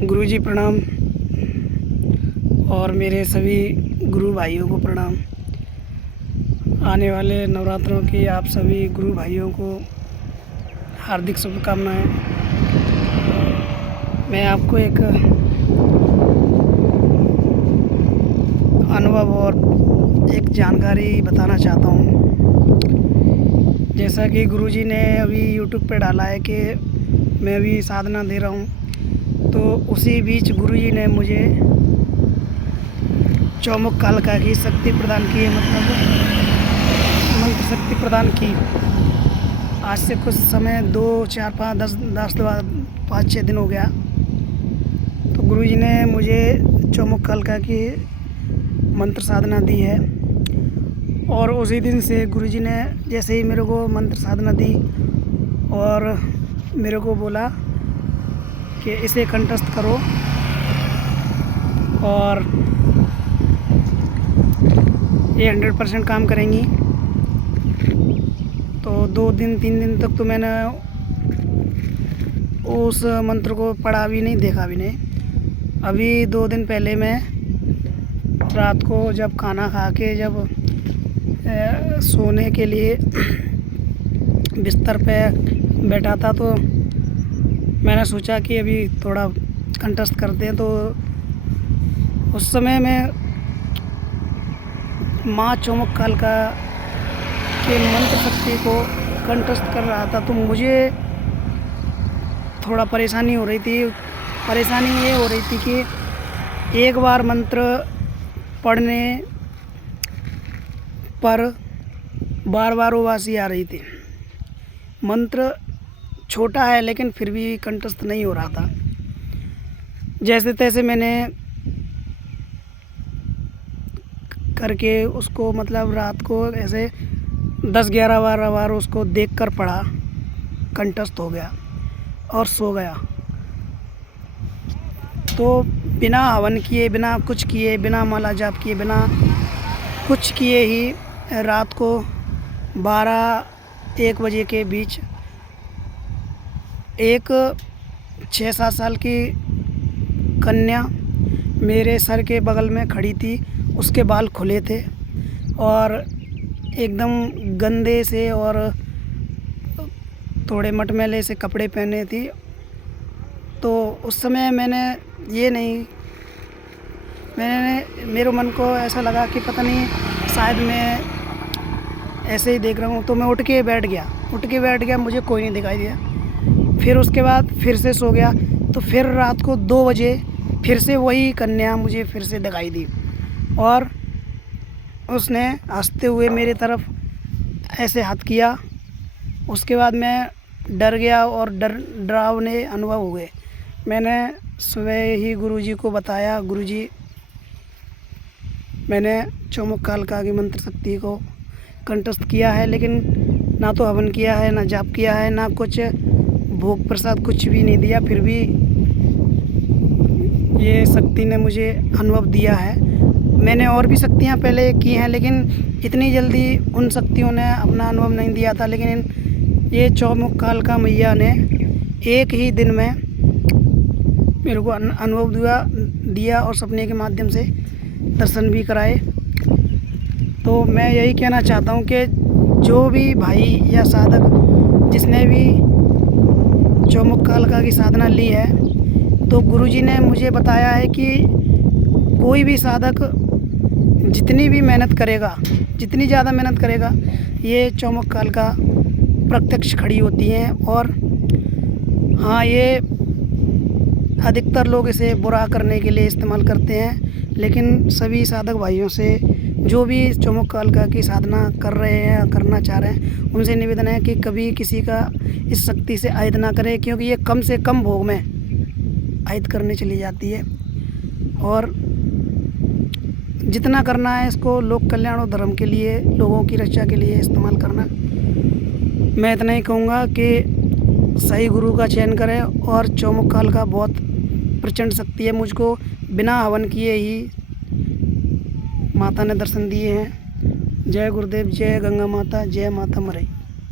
गुरुजी प्रणाम और मेरे सभी गुरु भाइयों को प्रणाम। आने वाले नवरात्रों की आप सभी गुरु भाइयों को हार्दिक शुभकामनाएं। मैं आपको एक अनुभव और एक जानकारी बताना चाहता हूँ। जैसा कि गुरुजी ने अभी यूट्यूब पे डाला है कि मैं अभी साधना दे रहा हूँ, तो उसी बीच गुरुजी ने मुझे चौमुख कालिका की शक्ति प्रदान की है, मतलब मंत्र शक्ति प्रदान की। आज से कुछ समय 2 4 5 10 5 6 दिन हो गया। तो गुरुजी ने मुझे चौमुख कालिका की मंत्र साधना दी है और उसी दिन से गुरुजी ने जैसे ही मेरे को मंत्र साधना दी और मेरे को बोला कि इसे कंठस्थ करो और ये 100% काम करेंगी। तो 2 दिन 3 दिन तक तो मैंने उस मंत्र को पढ़ा भी नहीं, देखा भी नहीं। अभी 2 दिन पहले मैं रात को जब खाना खा के जब सोने के लिए बिस्तर पे बैठा था, तो मैंने सोचा कि अभी थोड़ा कंठस्थ करते हैं। तो उस समय मैं माँ चौमुख कालिका के मंत्र शक्ति को कंठस्थ कर रहा था। तो मुझे थोड़ा परेशानी हो रही थी। परेशानी ये हो रही थी कि एक बार मंत्र पढ़ने पर बार बार उबासी आ रही थी। मंत्र छोटा है लेकिन फिर भी कंठस्थ नहीं हो रहा था। जैसे तैसे मैंने करके उसको, मतलब रात को ऐसे 10-11 बार उसको देखकर पढ़ा, कंठस्थ हो गया और सो गया। तो बिना हवन किए, बिना कुछ किए, बिना माला जाप किए, बिना कुछ किए ही रात को 12-1 बजे के बीच एक 6-7 साल की कन्या मेरे सर के बगल में खड़ी थी। उसके बाल खुले थे और एकदम गंदे से और थोड़े मटमैले से कपड़े पहने थी। तो उस समय मेरे मन को ऐसा लगा कि पता नहीं, शायद मैं ऐसे ही देख रहा हूँ। तो मैं उठ के बैठ गया, मुझे कोई नहीं दिखाई दिया। फिर उसके बाद फिर से सो गया। तो फिर रात को 2 बजे फिर से वही कन्या मुझे फिर से दिखाई दी और उसने हंसते हुए मेरी तरफ ऐसे हाथ किया। उसके बाद मैं डर गया और डरावने अनुभव हुए। मैंने सुबह ही गुरुजी को बताया, गुरुजी मैंने चौमुख कालिका की मंत्र शक्ति को कंठस्थ किया है, लेकिन ना तो हवन किया है, ना जाप किया है, ना कुछ भोग प्रसाद कुछ भी नहीं दिया, फिर भी ये शक्ति ने मुझे अनुभव दिया है। मैंने और भी शक्तियाँ पहले की हैं, लेकिन इतनी जल्दी उन शक्तियों ने अपना अनुभव नहीं दिया था। लेकिन ये चौमुख कालिका मैया ने एक ही दिन में मेरे को अनुभव दिया और सपने के माध्यम से दर्शन भी कराए। तो मैं यही कहना चाहता हूँ कि जो भी भाई या साधक जिसने भी चौमुख कालिका की साधना ली है, तो गुरुजी ने मुझे बताया है कि कोई भी साधक जितनी भी मेहनत करेगा, जितनी ज़्यादा मेहनत करेगा, ये चौमुख कालिका प्रत्यक्ष खड़ी होती हैं। और हाँ, ये अधिकतर लोग इसे बुरा करने के लिए इस्तेमाल करते हैं, लेकिन सभी साधक भाइयों से जो भी चौमुख कालिका की साधना कर रहे हैं, करना चाह रहे हैं, उनसे निवेदन है कि कभी किसी का इस शक्ति से आयत ना करें, क्योंकि ये कम से कम भोग में आयत करने चली जाती है। और जितना करना है इसको लोक कल्याण और धर्म के लिए, लोगों की रक्षा के लिए इस्तेमाल करना। मैं इतना ही कहूँगा कि सही गुरु का चयन करें। और चौमुख कालिका बहुत प्रचंड शक्ति है। मुझको बिना हवन किए ही माता ने दर्शन दिए हैं। जय गुरुदेव, जय गंगा माता, जय माता मरई।